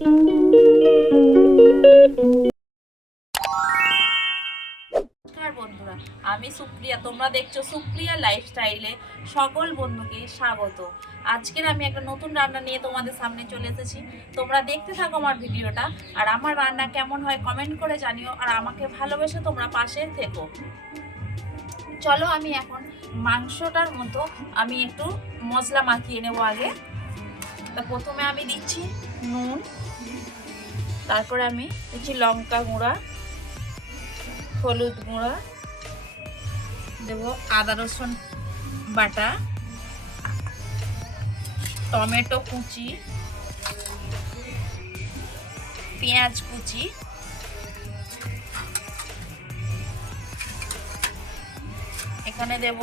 নমস্কার বন্ধুরা, আমি সুপ্রিয়া। তোমরা দেখছো সুপ্রিয়া লাইফস্টাইলে। সকল বন্ধুকে স্বাগত। আজকের আমি একটা নতুন রান্না নিয়ে তোমাদের সামনে চলে এসেছি। তোমরা দেখতে থাকো আমার ভিডিওটা, আর আমার রান্না কেমন হয় কমেন্ট করে জানিও, আর আমাকে ভালোবেসে তোমরা পাশে থেকো। চলো, আমি এখন মাংসটার মতো আমি একটু মশলা মাখিয়ে নেবো আগে। তা প্রথমে আমি দিচ্ছি নুন, তারপরে আমি দিচ্ছি লঙ্কা গুঁড়া, হলুদ গুঁড়া, দেবো আদা রসুন বাটা, টমেটো কুচি, পেঁয়াজ কুচি, এখানে দেব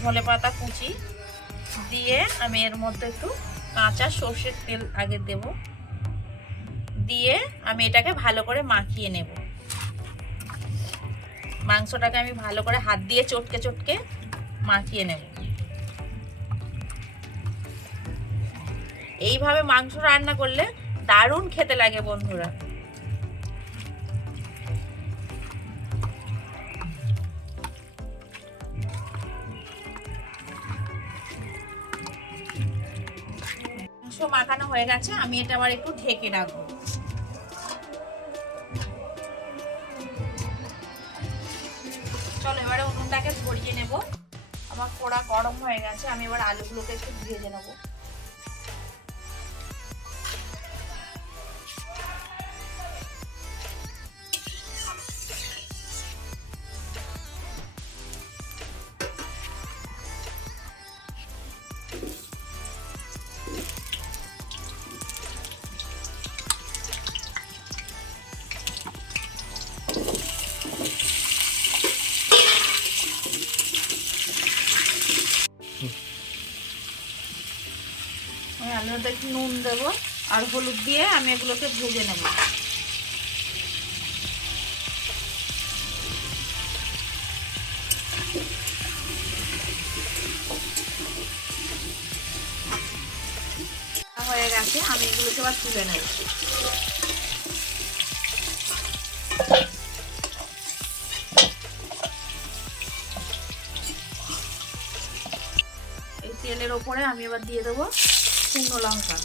ধনে পাতা কুচি, দিয়ে আমি এর মধ্যে একটু কাঁচা সর্ষের তেল আগে দেব, দিয়ে আমি এটাকে ভালো করে মাখিয়ে নেব। মাংসটাকে আমি ভালো করে হাত দিয়ে চটকে চটকে মাখিয়ে নেব। এইভাবে মাংস রান্না করলে দারুণ খেতে লাগে বন্ধুরা। মাংস মাখানো হয়ে গেছে, আমি এটা আবার একটু ঢেকে রাখবো। চলো, এবারে উনুনটাকে ধরিয়ে নেব। আমার কড়া গরম হয়ে গেছে, আমি এবার আলুগুলোকে একটু ভেজে নেব। আলুতে একটু নুন দেবো আর হলুদ দিয়ে আমি এগুলোকে ভেজে নেব। হয়ে গেছে, আমি এগুলোকে আবার তুলে নেব। এই তেলের ওপরে আমি এবার দিয়ে দেবো শুকনো লঙ্কা।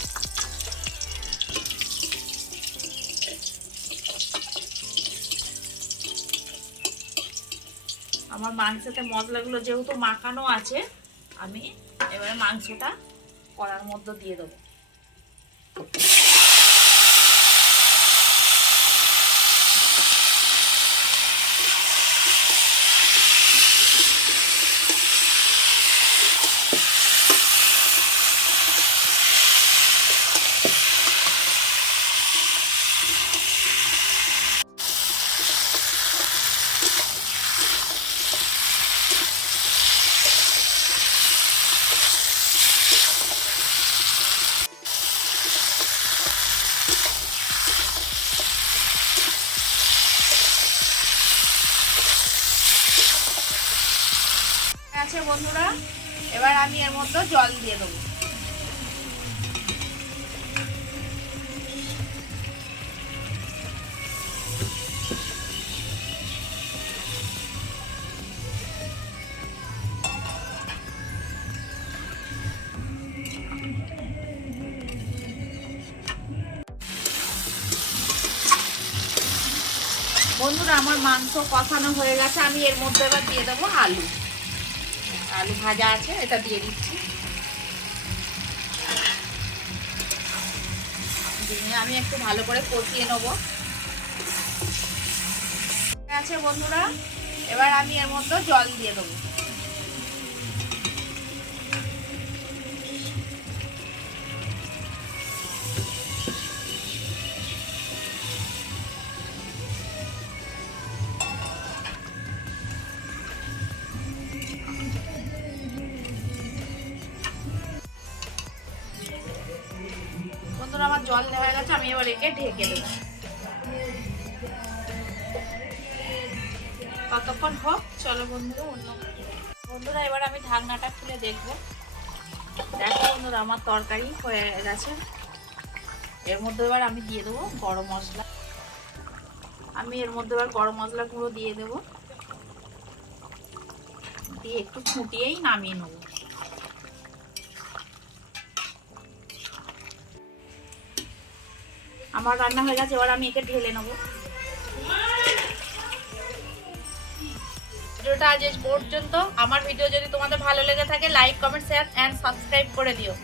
আমার মাংসতে মশলাগুলো যেহেতু মাখানো আছে, আমি এবারে মাংসটা কড়ার মধ্যে দিয়ে দেবো। আছে বন্ধুরা, এবার আমি এর মধ্যে জল দিয়ে দেবো। বন্ধুরা, আমার মাংস কষানো হয়ে গেছে, আমি এর মধ্যে এবার দিয়ে দেবো আলু। আলু ভাজা আছে, এটা দিয়ে দিচ্ছি। দিয়ে আমি একটু ভালো করে কষিয়ে নেব। আছে বন্ধুরা, এবার আমি এর মধ্যে জল দিয়ে দেবো। বন্ধুরা, আমার জল দেওয়া গেছে, আমি এবার একে ঢেকে দেবো। কতক্ষণ হোক, চলো বন্ধুরা। বন্ধুরা, এবার আমি ঢাকনাটা খুলে দেখবো। দেখো বন্ধুরা, আমার তরকারি হয়ে গেছে। এর মধ্যে এবার আমি দিয়ে দেবো গরম মশলা। আমি এর মধ্যে এবার গরম মশলা গুঁড়ো দিয়ে দেবো, দিয়ে একটু ফুটিয়েই নামিয়ে নেব। আমার রান্না হয়ে গেছে, এবার আমি একে ঢেলে নেবো। ভিডিওটা আজ এই পর্যন্ত। আমার ভিডিও যদি তোমাদের ভালো লেগে থাকে like, comment, share and subscribe করে দিও।